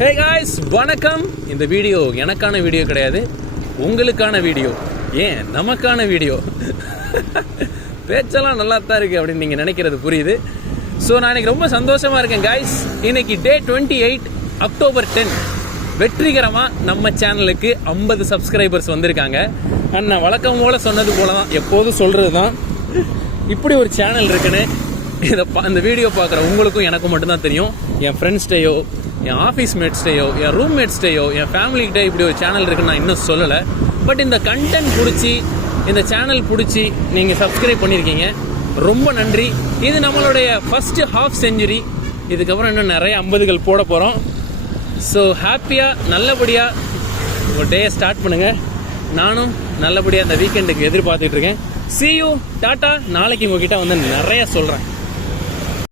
Hey guys, வணக்கம். இந்த video எனக்கான வீடியோ கிடையாது, உங்களுக்கான வீடியோ, ஏன் நமக்கான வீடியோ. பேச்செல்லாம் நல்லா தான் இருக்கு அப்படின்னு நீங்க நினைக்கிறது புரியுது. ஸோ நான் இன்னைக்கு ரொம்ப சந்தோஷமா இருக்கேன் guys. இன்னைக்கு டே 28 அக்டோபர் 10 வெற்றிகரமாக நம்ம சேனலுக்கு 50 சப்ஸ்கிரைபர்ஸ் வந்திருக்காங்க. அண்ட் நான் வழக்கம் போல சொன்னது போல தான், எப்போதும் சொல்கிறது தான், இப்படி ஒரு சேனல் இருக்குன்னு இந்த வீடியோ பார்க்குற உங்களுக்கும் எனக்கும் மட்டும்தான் தெரியும். என் ஃப்ரெண்ட்ஸ்டையோ, என் ஆஃபீஸ் மேட்ஸ்டையோ, என் ரூம்மேட்ஸ்டையோ, என் ஃபேமிலிக்கிட்ட இப்படி ஒரு சேனல் இருக்குன்னு நான் இன்னும் சொல்லலை. பட் இந்த கண்டென்ட் பிடிச்சி, இந்த சேனல் பிடிச்சி நீங்கள் சப்ஸ்கிரைப் பண்ணியிருக்கீங்க, ரொம்ப நன்றி. இது நம்மளுடைய ஃபஸ்ட்டு ஹாஃப் செஞ்சுரி. இதுக்கப்புறம் இன்னும் நிறைய 50கள் போட போகிறோம். ஸோ ஹாப்பியாக நல்லபடியாக ஒரு டேயை ஸ்டார்ட் பண்ணுங்கள். நானும் நல்லபடியாக அந்த வீக்கெண்டுக்கு எதிர்பார்த்துட்ருக்கேன். See you, tata. நாளைக்கு உங்ககிட்ட வந்து நிறைய சொல்கிறேன்.